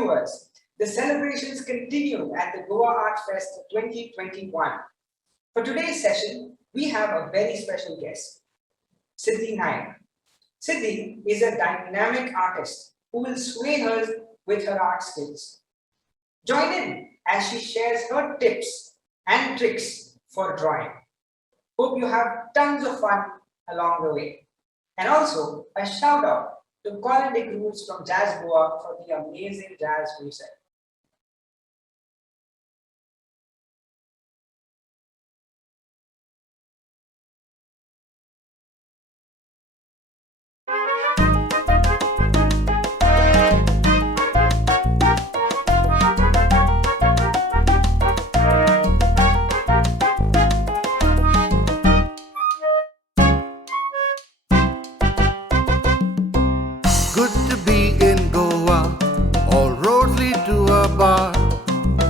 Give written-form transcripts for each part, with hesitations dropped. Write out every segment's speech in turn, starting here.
viewers, the celebrations continue at the Goa Art Fest 2021. For today's session, we have a very special guest, Siddhi Naik. Siddhi is a dynamic artist who will sway her with her art skills. Join in as she shares her tips and tricks for drawing. Hope you have tons of fun along the way. And also a shout out to Colin de Cruz from Jazz Goa for the amazing jazz music. Good to be in Goa, all roads lead to a bar.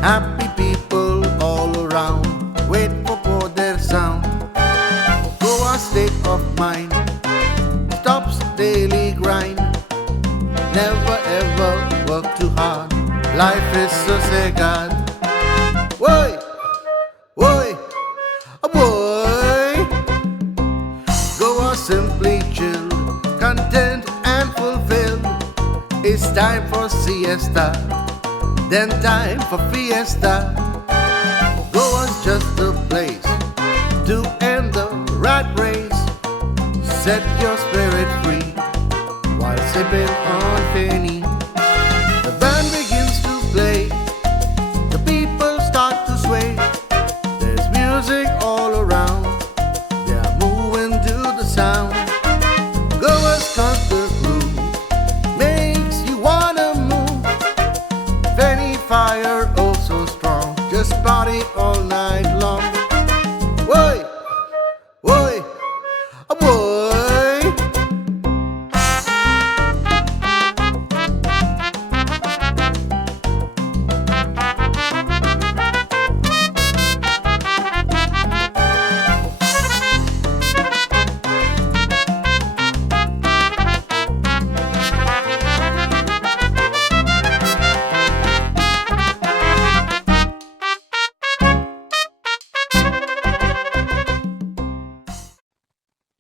Happy people all around, wait for their sound. Goa's state of mind stops daily grind. Never ever work too hard, life is so sad. Woi, woi, boy. Goa simply chilled, content and fulfilled. It's time for siesta, then time for fiesta. Goa's just a place to end the rat race. Set your spirit free while sipping on Fanny. The band begins to play, the people start to sway. There's music all around, they are moving to the sound. Goa's got the groove, makes you wanna move. Fanny fire oh so strong, just party all night long. Woi, woi, boy.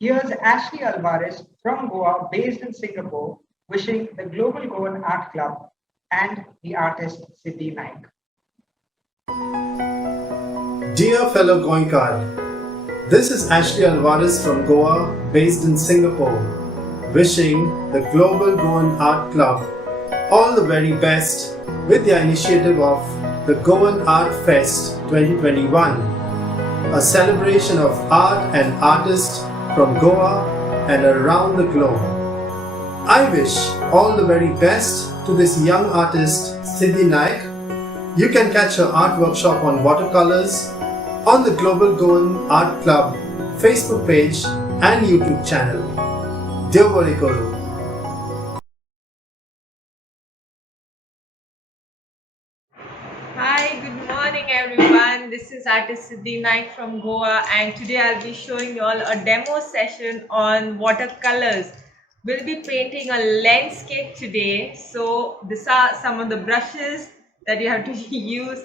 Here's Ashley Alvarez from Goa, based in Singapore, wishing the Global Goan Art Club and the artist Siddhi Naik. Dear fellow Goinkar, this is Ashley Alvarez from Goa, based in Singapore, wishing the Global Goan Art Club all the very best with their initiative of the Goan Art Fest 2021, a celebration of art and artists from Goa and around the globe. I wish all the very best to this young artist Siddhi Naik. You can catch her art workshop on watercolors on the Global Goan Art Club Facebook page and YouTube channel. Devare Guru. Hi, good morning everyone. This is artist Siddhi Naik from Goa, and today I'll be showing you all a demo session on watercolors. We'll be painting a landscape today. So these are some of the brushes that you have to use.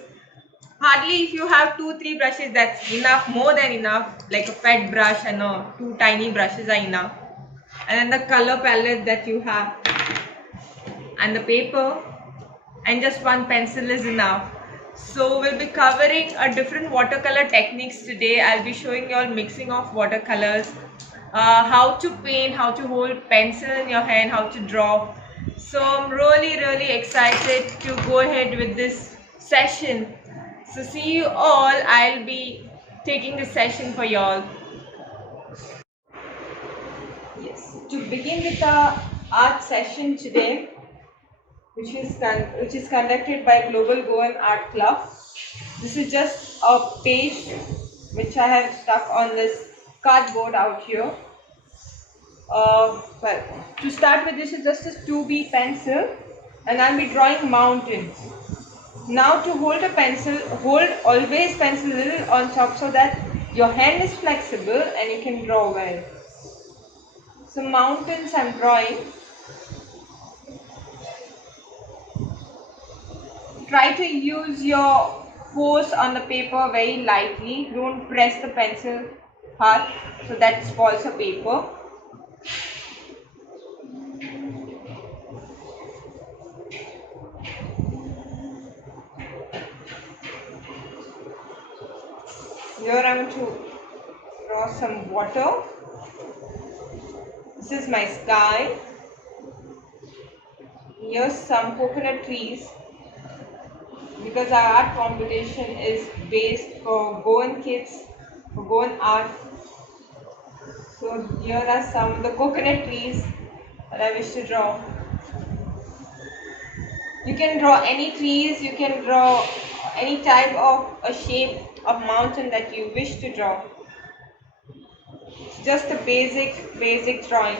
Hardly if you have 2-3 brushes, that's enough, more than enough. Like a fat brush and 2 tiny brushes are enough. And then the color palette that you have, and the paper, and just one pencil is enough. So we'll be covering a different watercolor techniques today. I'll be showing you all mixing of watercolors, how to paint, how to hold pencil in your hand, how to draw. So I'm really excited to go ahead with this session. So see you all. I'll be taking the session for y'all. Yes, to begin with the art session today, which is conducted by Global Goan Art Club. This is just a page which I have stuck on this cardboard out here. Well, to start with, this is just a 2B pencil, and I'll be drawing mountains. Now to hold a pencil, hold always pencil a little on top so that your hand is flexible and you can draw well. So mountains I'm drawing. Try to use your force on the paper very lightly. Don't press the pencil hard so that spoils the paper. Here I am to draw some water. This is my sky. Here's some coconut trees, because our art competition is based for Goan kids, for Goan art. So here are some of the coconut trees that I wish to draw. You can draw any trees, you can draw any type of a shape of mountain that you wish to draw. It's just a basic drawing.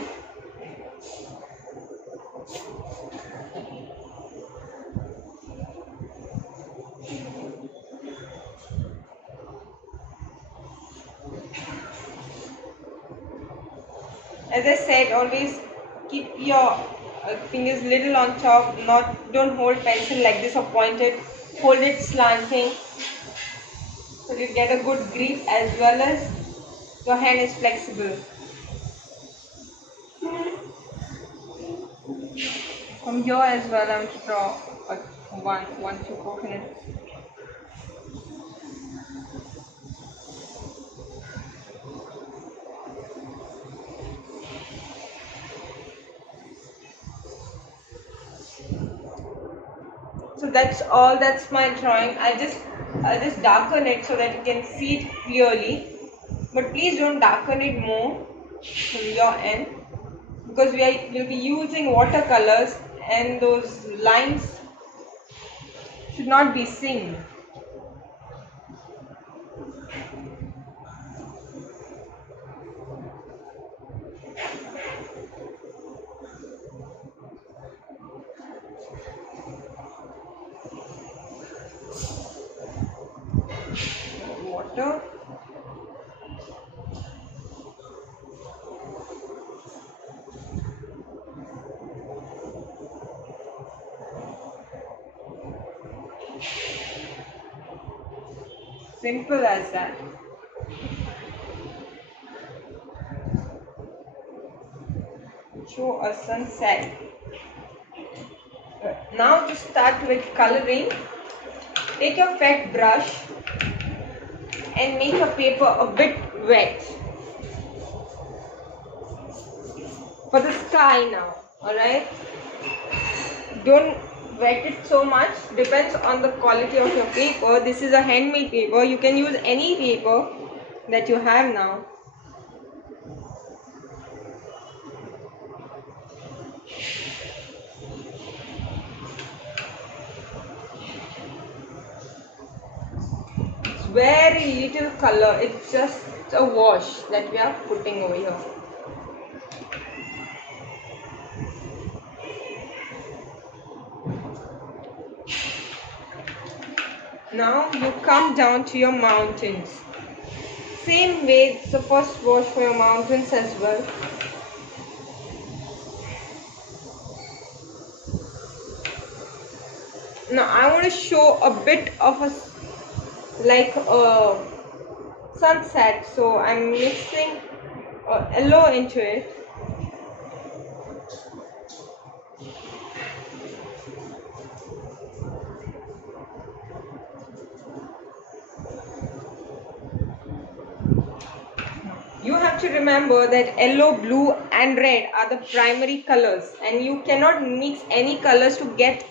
As I said, always keep your fingers little on top, don't hold pencil like this or pointed, hold it slanting so you get a good grip as well as your hand is flexible. From here as well I want to draw one, two coconuts. So that's all, that's my drawing. I'll just darken it so that you can see it clearly. But please don't darken it more from your end, because we'll be using watercolors and those lines should not be seen. Water. Simple as that. Show a sunset. Now to start with coloring, take your fat brush and make a paper a bit wet for the sky now. Alright, don't wet it so much, depends on the quality of your paper. This is a handmade paper, you can use any paper that you have now. It's very little color, it's just a wash that we are putting over here. Now you come down to your mountains. Same way, it's the first wash for your mountains as well. Now I want to show a bit of a sunset, so I'm mixing yellow into it. You have to remember that yellow, blue and red are the primary colors, and you cannot mix any colors to get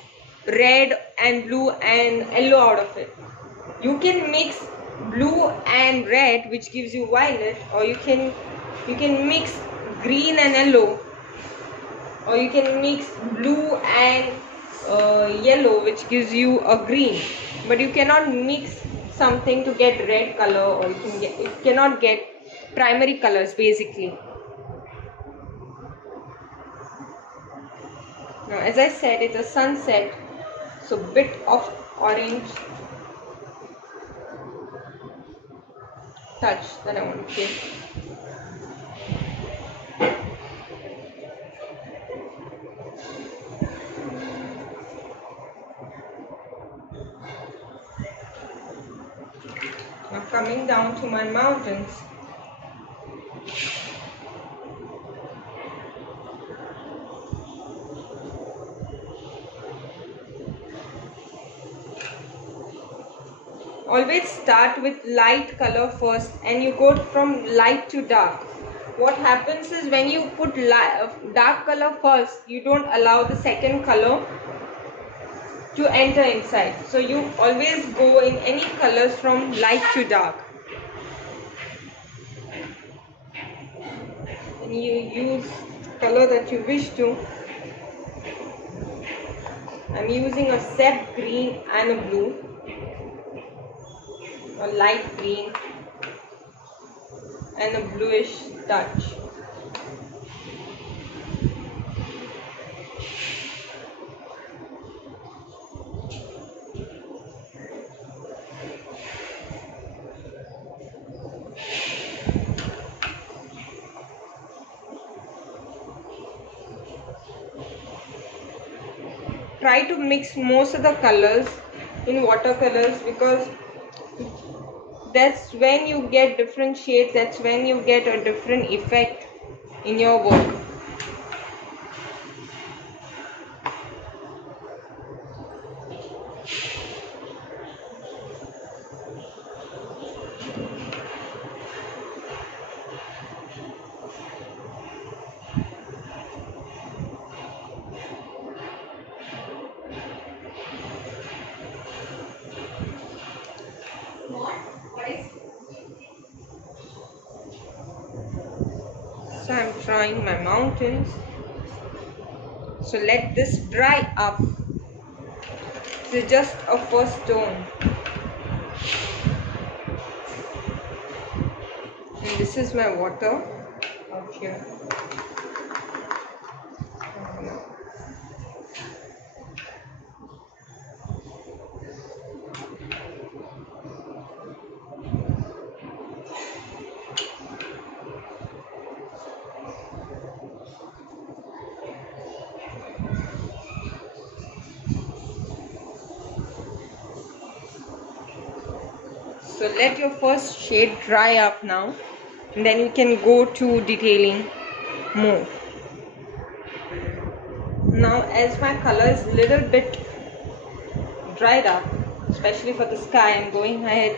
red and blue and yellow out of it. You can mix blue and red, which gives you violet, or you can mix green and yellow, or you can mix blue and yellow, which gives you a green. But you cannot mix something to get red color, or you cannot get primary colors basically. Now as I said, it's a sunset, so bit of orange touch that I want to give. Now coming down to my mountains. Always start with light color first and you go from light to dark. What happens is when you put dark color first, you don't allow the second color to enter inside. So you always go in any colors from light to dark. And you use color that you wish to. I'm using a sap green and a blue. A light green and a bluish touch. Try to mix most of the colors in watercolors because that's when you get different shades, that's when you get a different effect in your work. So I'm drawing my mountains. So let this dry up. This is just a first tone. And this is my water out here. So let your first shade dry up now, and then you can go to detailing more. Now as my color is little bit dried up, especially for the sky, I'm going ahead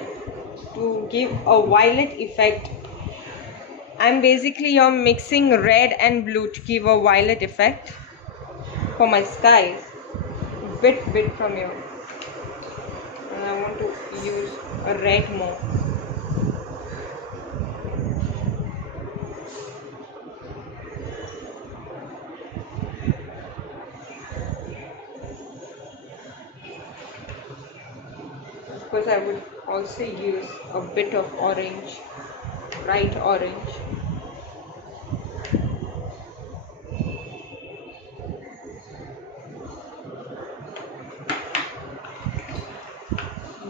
to give a violet effect. I'm basically mixing red and blue to give a violet effect for my skies. Bit from here. And I want to use a red more. Of course, I would also use a bit of orange, bright orange.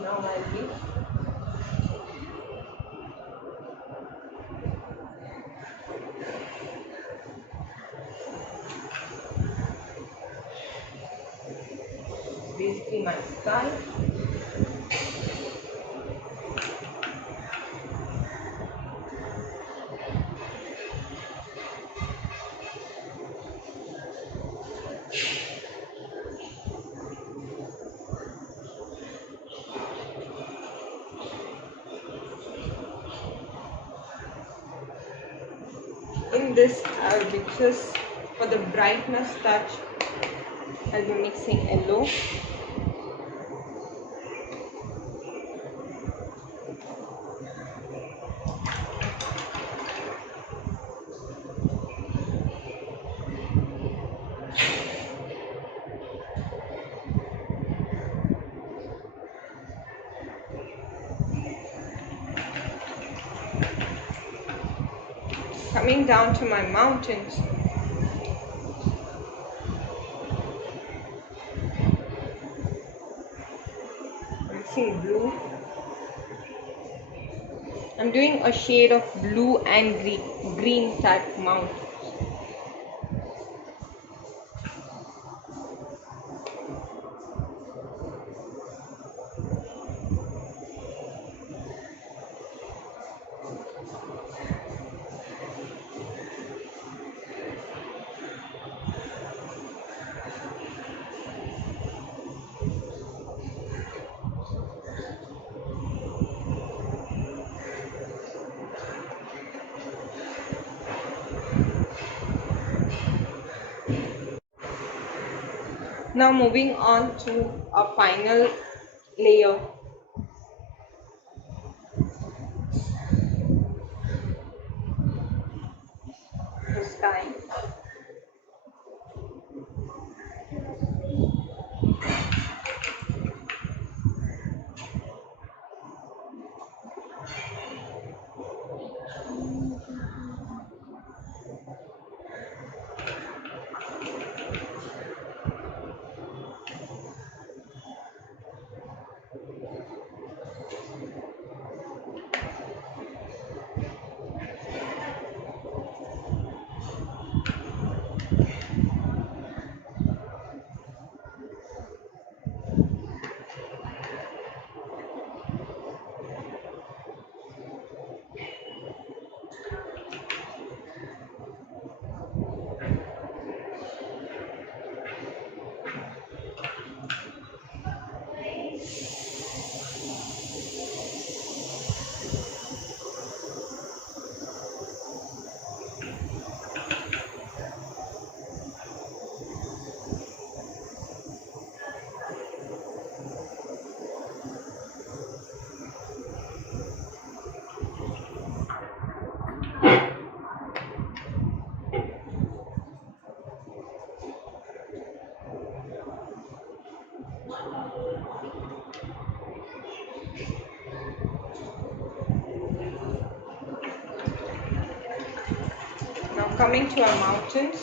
Now I'll be basically my sky. In this, I'll be just for the brightness touch, I'll be mixing yellow. Coming down to my mountains. Mixing blue. I'm doing a shade of blue and green type mountains. Now moving on to our final layer, the sky. Now coming to our mountains,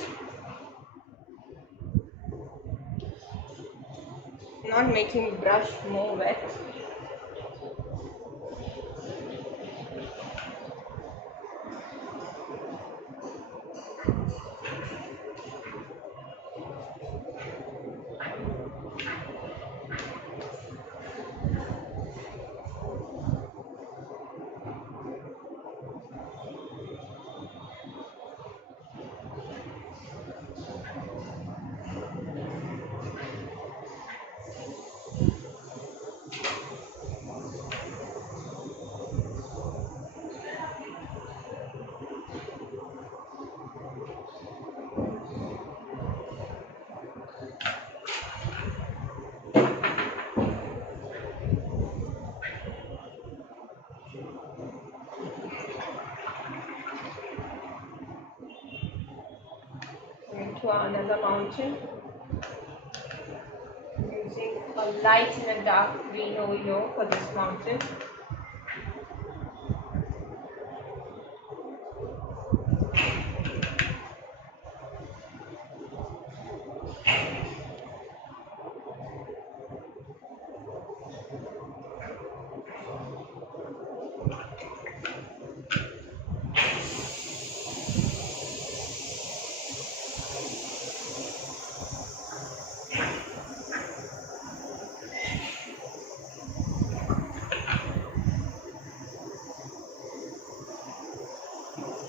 not making brush more wet. Going to another mountain, using a light and a dark green over here for this mountain.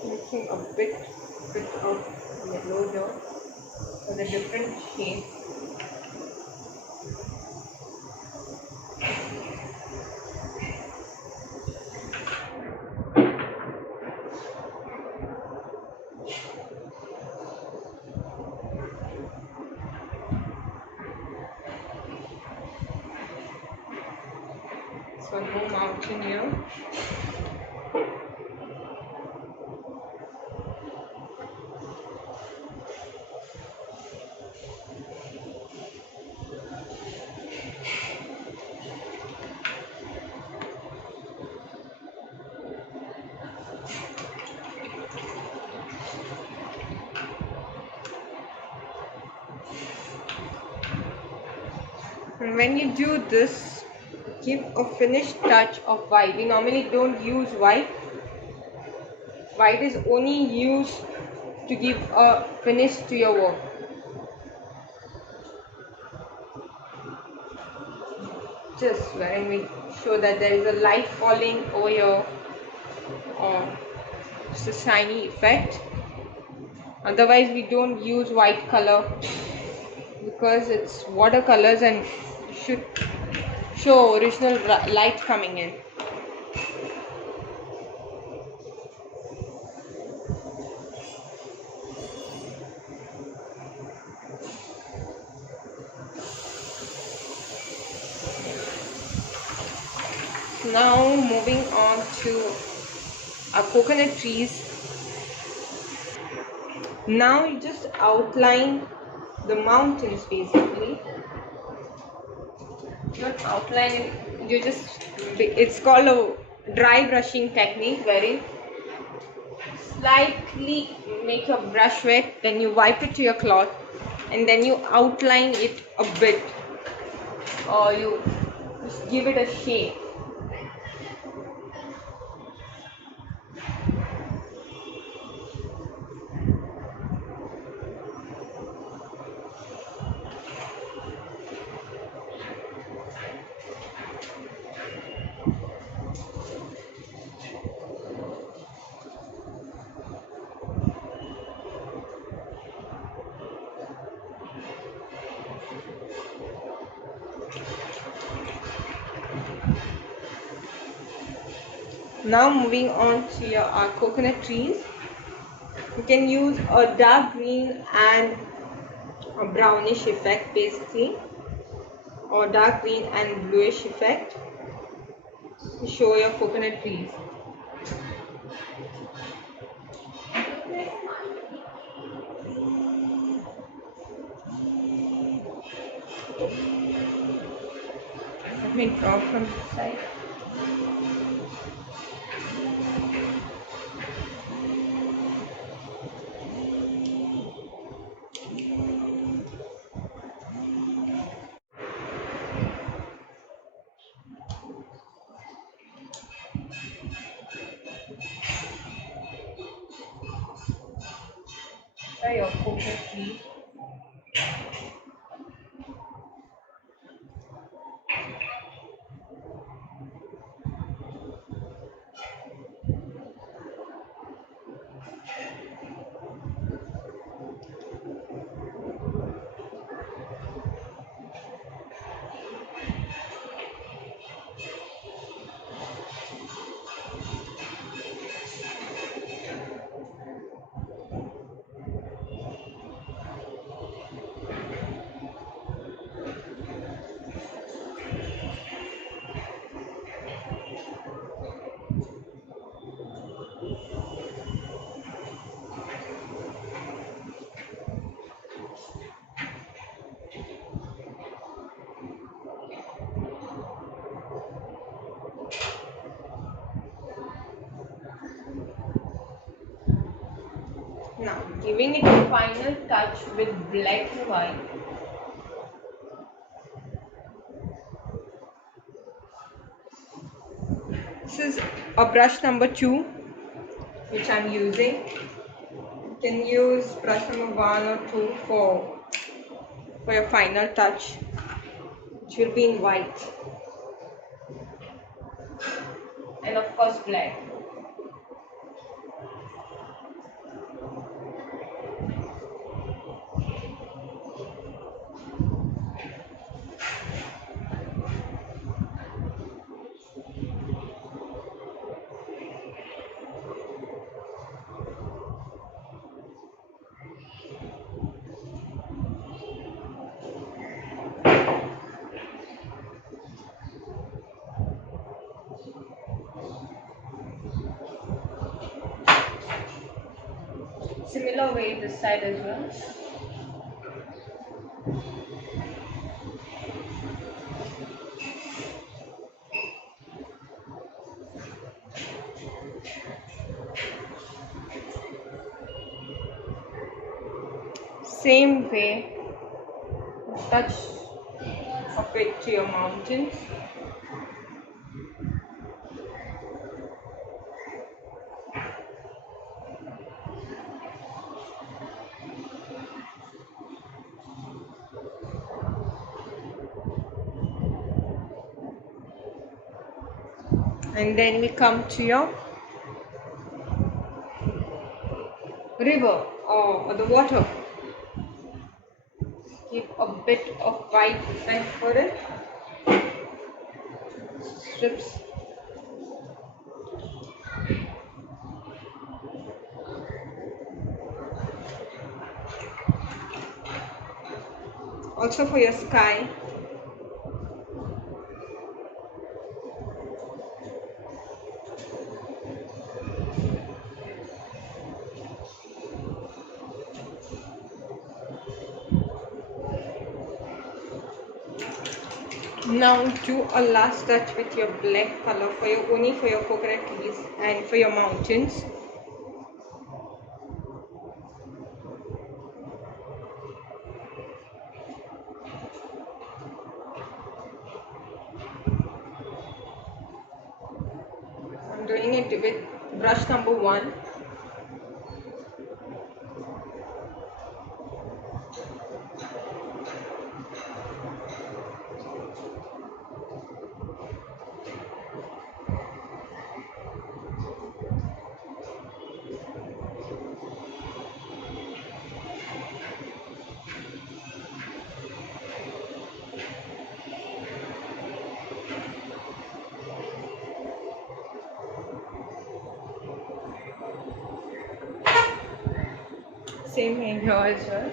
Making a bit of yellow here for the different shades. So no mountain here. And when you do this, give a finished touch of white. We normally don't use white. White is only used to give a finish to your work. Just when we show that there is a light falling over here, or just a shiny effect. Otherwise we don't use white color because it's watercolors and should show original light coming in. Now moving on to our coconut trees. Now you just outline the mountains basically. You don't outline it, you just, it's called a dry brushing technique wherein slightly make your brush wet, then you wipe it to your cloth and then you outline it a bit, or you just give it a shape. Now moving on to your coconut trees, you can use a dark green and a brownish effect basically, or dark green and bluish effect to show your coconut trees. Let me draw from this side. Try your coconut tree. Now giving it a final touch with black and white. This is a brush number 2 which I'm using. You can use brush number 1 or 2 for your final touch, which will be in white and of course black. Similar way this side as well. Same way, touch of it to your mountains. And then we come to your river or the water. Give a bit of white effect for it. Strips. Also for your sky. Now do a last touch with your black color for your only for your coconut trees and for your mountains. I'm doing it with brush number 1. Same thing here as well.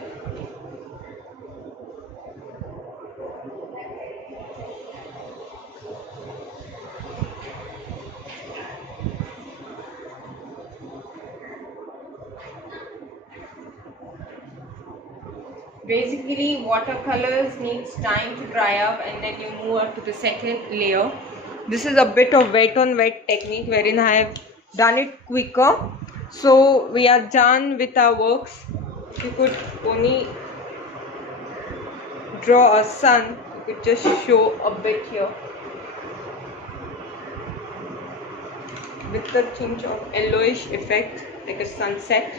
Basically, watercolors needs time to dry up and then you move on to the second layer. This is a bit of wet on wet technique wherein I have done it quicker. So we are done with our works. If you could only draw a sun, you could just show a bit here with the tinge of yellowish effect like a sunset.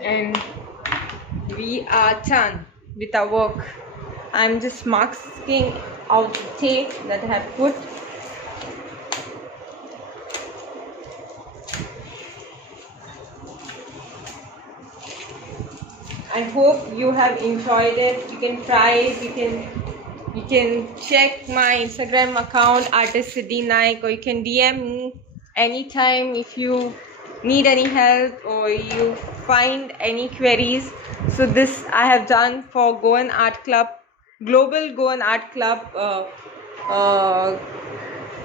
And we are done with our work. I'm just masking out the tape that I have put. I hope you have enjoyed it. You can try it. You can check my Instagram account artist Siddhi Naik, or you can DM me anytime if you need any help or you find any queries. So this I have done for Goan Art Club, Global Goan Art Club.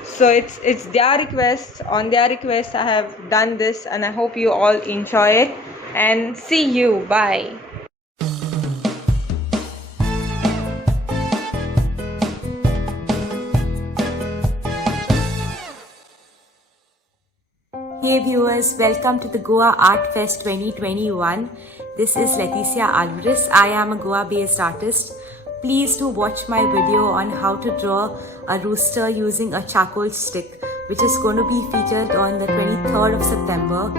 So it's their request. On their request, I have done this, and I hope you all enjoy it. And see you. Bye. Hey viewers, welcome to the Goa Art Fest 2021. This is Leticia Alvarez. I am a Goa based artist. Please do watch my video on how to draw a rooster using a charcoal stick, which is going to be featured on the 23rd of September.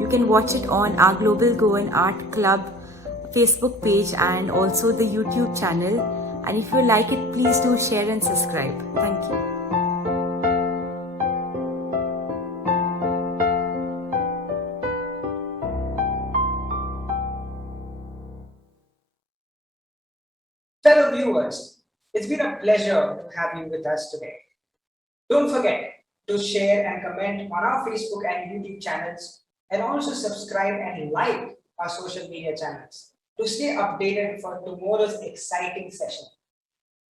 You can watch it on our Global Goan Art Club Facebook page and also the YouTube channel. And if you like it, please do share and subscribe. Thank you. Fellow viewers, it's been a pleasure to have you with us today. Don't forget to share and comment on our Facebook and YouTube channels, and also subscribe and like our social media channels to stay updated for tomorrow's exciting session.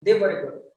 They were good.